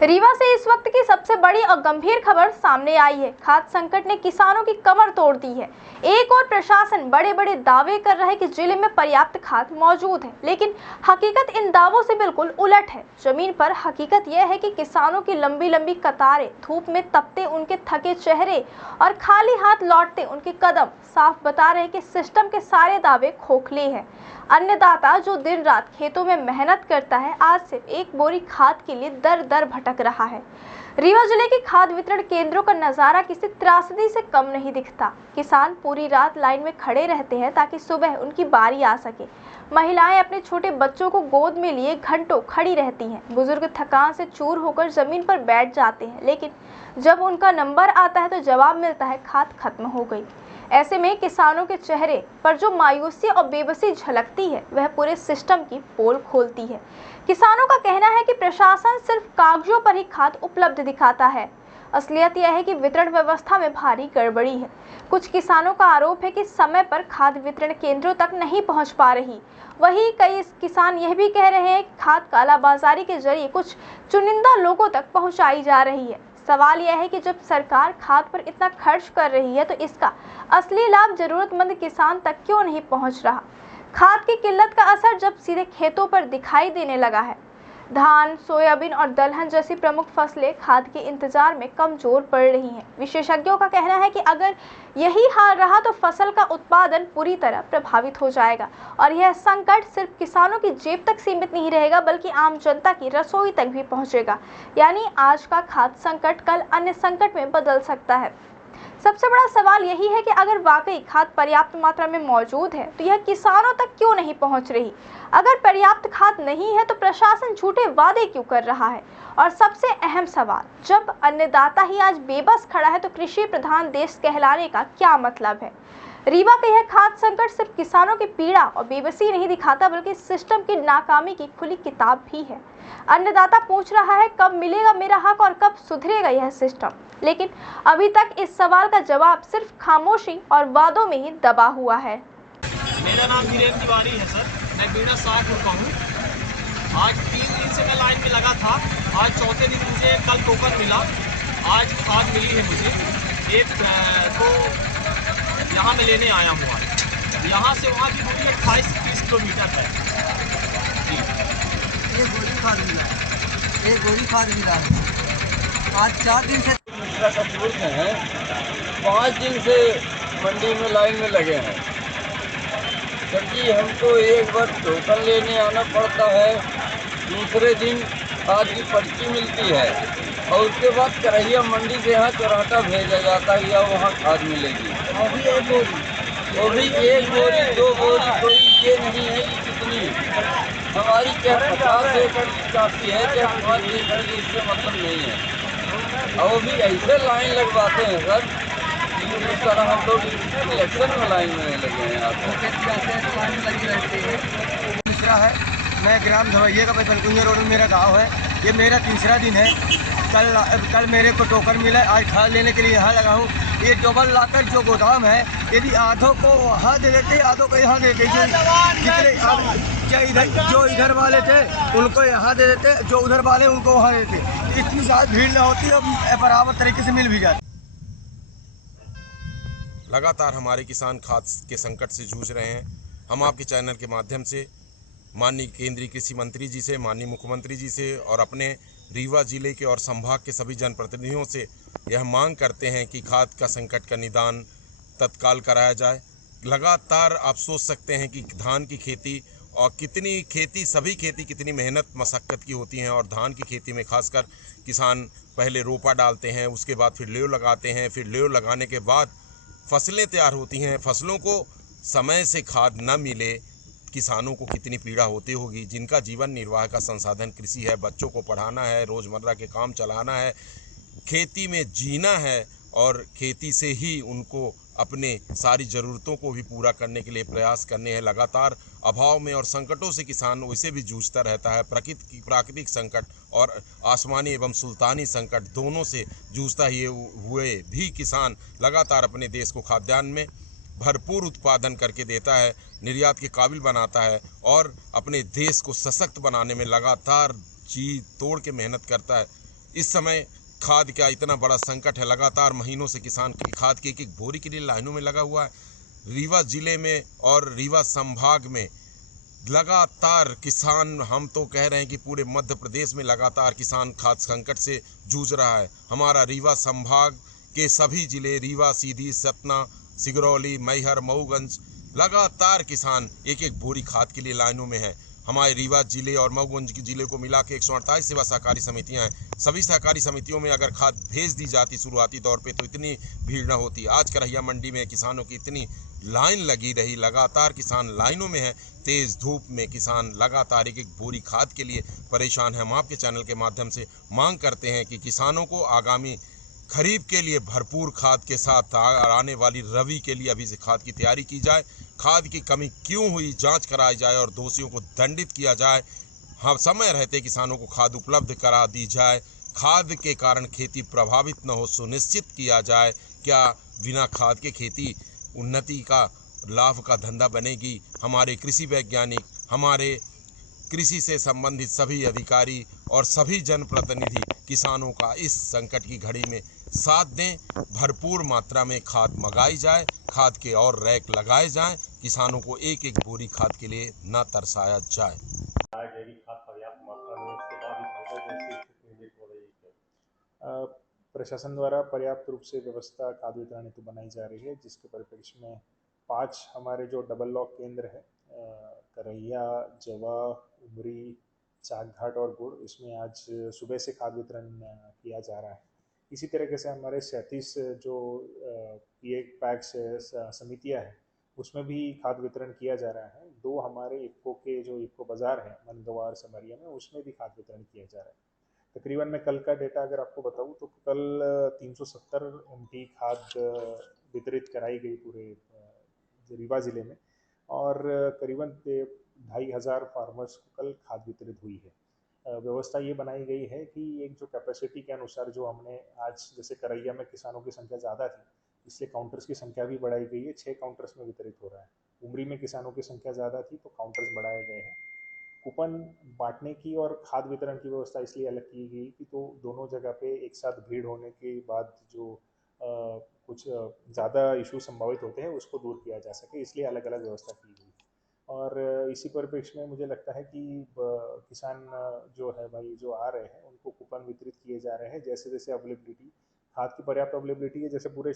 रीवा से इस वक्त की सबसे बड़ी और गंभीर खबर सामने आई है। खाद्य संकट ने किसानों की कमर तोड़ दी है। एक और प्रशासन बड़े बड़े दावे कर रहा है कि जिले में पर्याप्त खाद मौजूद है, लेकिन हकीकत इन दावों से बिल्कुल उलट है। जमीन पर हकीकत यह है कि किसानों की लंबी लंबी कतारें, धूप में तपते उनके थके चेहरे और खाली हाथ लौटते उनके कदम साफ बता रहे हैं कि सिस्टम के सारे दावे खोखले हैं। अन्नदाता जो दिन रात खेतों में मेहनत करता है, आज सिर्फ एक बोरी खाद के लिए दर दर भटक रहा है। रीवा जिले के खाद वितरण केंद्रों का नजारा किसी त्रासदी से कम नहीं दिखता। किसान पूरी रात लाइन में खड़े रहते हैं ताकि सुबह उनकी बारी आ सके। महिलाएं अपने छोटे बच्चों को गोद में लिए घंटों खड़ी रहती हैं। बुजुर्ग थकान से चूर होकर जमीन पर बैठ जाते हैं, लेकिन जब उनका नंबर आता है तो जवाब मिलता है खाद खत्म हो गई। ऐसे में किसानों के चेहरे पर जो मायूसी और बेबसी झलकती है, वह पूरे सिस्टम की पोल खोलती है। किसानों का कहना है कि प्रशासन सिर्फ कागजों पर ही खाद उपलब्ध दिखाता है। असलियत यह है कि वितरण व्यवस्था में भारी गड़बड़ी है। कुछ किसानों का आरोप है कि समय पर खाद वितरण केंद्रों तक नहीं पहुंच पा रही। वहीं कई किसान यह भी कह रहे हैं कि खाद कालाबाजारी के जरिए कुछ चुनिंदा लोगों तक पहुंचाई जा रही है। सवाल यह है कि जब सरकार खाद पर इतना खर्च कर रही है, तो इसका असली लाभ जरूरतमंद किसान तक क्यों नहीं पहुंच रहा? खाद की किल्लत का असर जब सीधे खेतों पर दिखाई देने लगा है। धान, सोयाबीन और दलहन जैसी प्रमुख फसलें खाद के इंतजार में कमजोर पड़ रही हैं। विशेषज्ञों का कहना है कि अगर यही हाल रहा तो फसल का उत्पादन पूरी तरह प्रभावित हो जाएगा और यह संकट सिर्फ किसानों की जेब तक सीमित नहीं रहेगा, बल्कि आम जनता की रसोई तक भी पहुंचेगा। यानी आज का खाद्य संकट कल अन्य संकट में बदल सकता है। सबसे बड़ा सवाल यही है कि अगर वाकई खाद पर्याप्त मात्रा में मौजूद है, तो यह किसानों तक क्यों नहीं पहुंच रही? अगर पर्याप्त खाद नहीं है, तो प्रशासन झूठे वादे क्यों कर रहा है? और सबसे अहम सवाल, जब अन्नदाता ही आज बेबस खड़ा है, तो कृषि प्रधान देश कहलाने का क्या मतलब है? रीवा का यह खाद्य संकट सिर्फ किसानों की पीड़ा और बेबसी नहीं दिखाता, बल्कि सिस्टम की नाकामी की खुली किताब भी है। अन्नदाता पूछ रहा है, कब मिलेगा मेरा हक और कब सुधरेगा यह सिस्टम? लेकिन अभी तक इस सवाल का जवाब सिर्फ खामोशी और वादों में ही दबा हुआ है। मेरा नाम वीरेंद्र तिवारी है सर, मैं बीड़ा शाहपुर का हूँ। आज 3 दिन से मैं लाइन में लगा था। आज चौथे दिन मुझे कल टोकन मिला। आज खाद मिली है मुझे। एक तो यहाँ मैं लेने आया हूँ। यहाँ से वहाँ की दूरी 28-30 किलोमीटर है। जी, एक गोली खाद मिला, एक गोली खाद मिला। आज 4 दिन से हैं, 5 दिन से मंडी में लाइन में लगे हैं। सर जी, हमको एक बार टोकन लेने आना पड़ता है, दूसरे दिन खाद की पर्ची मिलती है और उसके बाद करहिया मंडी से यहाँ चौराटा भेजा जाता है या वहाँ खाद मिलेगी। वो भी एक बोरी 2 बोरी, कोई ये नहीं है कि कितनी हमारी क्या 50 एकड़ की काफ़ी है, क्या 5 एकड़ की, इससे मतलब नहीं है। और वो भी ऐसे लाइन लगवाते हैं सर, इस तरह हम लोग इलेक्शन में लाइन में लगे हैं। दूसरा है, मैं ग्राम धवैया का पैपलकुंजा रोड में मेरा गांव है। ये मेरा तीसरा दिन है। कल मेरे को टोकन मिला, आज खाद लेने के लिए यहाँ लगा हूँ। ये डबल लाकर जो गोदाम है, यदि आधों को वहाँ दे देते, आधों को यहाँ दे देते। जितने जो इधर वाले थे उनको यहाँ दे देते, जो उधर वाले उनको वहाँ देते। इतनी ज़्यादा भीड़ ना होती और बराबर तरीके से मिल भी जाती। लगातार हमारे किसान खाद्य के संकट से जूझ रहे हैं। हम आपके चैनल के माध्यम से माननीय केंद्रीय कृषि मंत्री जी से, माननीय मुख्यमंत्री जी से और अपने रीवा जिले के और संभाग के सभी जनप्रतिनिधियों से यह मांग करते हैं कि खाद का संकट का निदान तत्काल कराया जाए। लगातार आप सोच सकते हैं कि धान की खेती और सभी खेती कितनी मेहनत मशक्क़त की होती हैं। और धान की खेती में खासकर किसान पहले रोपा डालते हैं, उसके बाद फिर लेव लगाते हैं, फिर लेव लगाने के बाद फसलें तैयार होती हैं। फसलों को समय से खाद न मिले, किसानों को कितनी पीड़ा होती होगी। जिनका जीवन निर्वाह का संसाधन कृषि है, बच्चों को पढ़ाना है, रोज़मर्रा के काम चलाना है, खेती में जीना है और खेती से ही उनको अपने सारी ज़रूरतों को भी पूरा करने के लिए प्रयास करने हैं। लगातार अभाव में और संकटों से किसान वैसे भी जूझता रहता है। प्राकृतिक संकट और आसमानी एवं सुल्तानी संकट दोनों से जूझता हुए भी किसान लगातार अपने देश को खाद्यान्न में भरपूर उत्पादन करके देता है, निर्यात के काबिल बनाता है और अपने देश को सशक्त बनाने में लगातार जी तोड़ के मेहनत करता है। इस समय खाद का इतना बड़ा संकट है, लगातार महीनों से किसान की खाद की एक बोरी के लिए लाइनों में लगा हुआ है। रीवा जिले में और रीवा संभाग में लगातार किसान, हम तो कह रहे हैं कि पूरे मध्य प्रदेश में लगातार किसान खाद्य संकट से जूझ रहा है। हमारा रीवा संभाग के सभी जिले, रीवा, सीधी, सतना, सिगरौली, मैहर, मऊगंज, लगातार किसान एक एक बोरी खाद के लिए लाइनों में है। हमारे रीवा जिले और मऊगंज के जिले को मिला के 148 सेवा सहकारी समितियां हैं। सभी सहकारी समितियों में अगर खाद भेज दी जाती शुरुआती तौर पे तो इतनी भीड़ न होती। आज करहिया मंडी में किसानों की इतनी लाइन लगी रही, लगातार किसान लाइनों में है। तेज धूप में किसान लगातार एक एक बोरी खाद के लिए परेशान है। हम आपके चैनल के माध्यम से मांग करते हैं कि किसानों को आगामी खरीफ के लिए भरपूर खाद के साथ आने वाली रबी के लिए अभी से खाद की तैयारी की जाए। खाद की कमी क्यों हुई जांच कराई जाए और दोषियों को दंडित किया जाए। हाँ, समय रहते किसानों को खाद उपलब्ध करा दी जाए। खाद के कारण खेती प्रभावित न हो सुनिश्चित किया जाए। क्या बिना खाद के खेती उन्नति का, लाभ का धंधा बनेगी? हमारे कृषि वैज्ञानिक, हमारे कृषि से संबंधित सभी अधिकारी और सभी जनप्रतिनिधि किसानों का इस संकट की घड़ी में साथ दें। भरपूर मात्रा में खाद मंगाई जाए, खाद के और रैक लगाए जाएं, किसानों को एक एक बोरी खाद के लिए न तरसाया जाए। जैविक खाद पर्याप्त मात्रा में इसके बाद भी जैसी स्थिति निर्मित हो रही है। प्रशासन द्वारा पर्याप्त रूप से व्यवस्था खाद वितरण हेतु बनाई जा रही है, जिसके परिप्रेक्ष्य में 5 हमारे जो डबल लॉक केंद्र है, करहिया, जवा, उमरी, चाकघाट और गुड़, इसमें आज सुबह से खाद वितरण किया जा रहा है। इसी तरीके से हमारे 37 जो एक पैक्स समितियाँ हैं, उसमें भी खाद वितरण किया जा रहा है। 2 हमारे इफ़को के जो इफ़को बाज़ार है मनगवार समरिया में, उसमें भी खाद वितरण किया जा रहा है। तकरीबन मैं कल का डेटा अगर आपको बताऊं तो कल 370 MT खाद वितरित कराई गई पूरे रीवा ज़िले में, और करीबन 2500 फार्मर्स को कल खाद वितरित हुई है। व्यवस्था ये बनाई गई है कि एक जो कैपेसिटी के अनुसार जो हमने आज, जैसे करैया में किसानों की संख्या ज़्यादा थी, इसलिए काउंटर्स की संख्या भी बढ़ाई गई है। 6 काउंटर्स में वितरित हो रहा है। उमरी में किसानों की संख्या ज़्यादा थी तो काउंटर्स बढ़ाए गए हैं। कूपन बांटने की और खाद वितरण की व्यवस्था इसलिए अलग की गई कि तो दोनों जगह पे एक साथ भीड़ होने के बाद जो कुछ ज़्यादा इशू संभावित होते हैं उसको दूर किया जा सके, इसलिए अलग अलग व्यवस्था की गई। और इसी परिप्रेक्ष्य में मुझे लगता है कि किसान जो है भाई, जो आ रहे हैं, उनको कूपन वितरित किए जा रहे हैं जैसे जैसे अवेलेबिलिटी, खाद की पर्याप्त अवेलेबिलिटी है। जैसे पूरे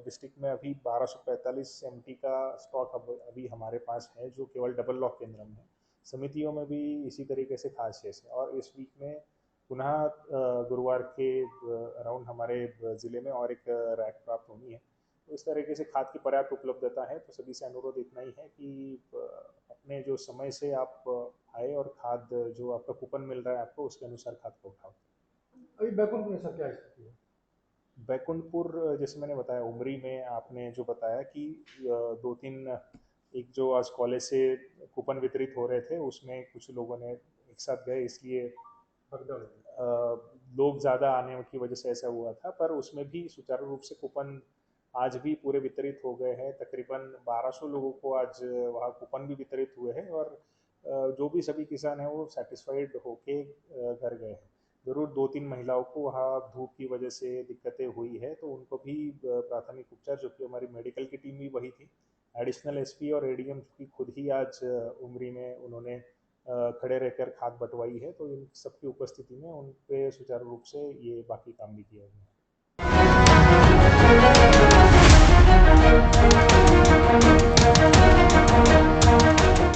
डिस्ट्रिक्ट में अभी 1245 MT का स्टॉक अभी हमारे पास है, जो केवल डबल लॉक केंद्र में है। समितियों में भी इसी तरीके से खाद शेष है, और इस वीक में पुनः गुरुवार के अराउंड हमारे ज़िले में और एक रैक प्राप्त होनी है। तो इस तरीके से खाद की पर्याप्त उपलब्धता है। तो सभी से अनुरोध इतना ही है कि अपने जो समय से आप आए और खाद जो आपका कूपन मिल रहा है आपको, उसके अनुसार खाद को उठाओ। अभी बैकुंठ में सर क्या स्थिति है? बैकुंठपुर, जैसे मैंने बताया, उमरी में आपने जो बताया कि 2-3 एक जो आज कॉलेज से कूपन वितरित हो रहे थे, उसमें कुछ लोगों ने एक साथ गए, इसलिए लोग ज़्यादा आने की वजह से ऐसा हुआ था। पर उसमें भी सुचारू रूप से कूपन आज भी पूरे वितरित हो गए हैं। तकरीबन 1200 लोगों को आज वहाँ कूपन भी वितरित हुए हैं, और जो भी सभी किसान हैं वो सेटिस्फाइड होके घर गए हैं। ज़रूर 2-3 महिलाओं को वहाँ धूप की वजह से दिक्कतें हुई है, तो उनको भी प्राथमिक उपचार, जो कि हमारी मेडिकल की टीम भी वही थी, एडिशनल SP और ADM की खुद ही आज उमरी में उन्होंने खड़े रहकर खाद बंटवाई है। तो इन सबकी उपस्थिति में उन पे सुचारू रूप से ये बाकी काम भी किया गया है।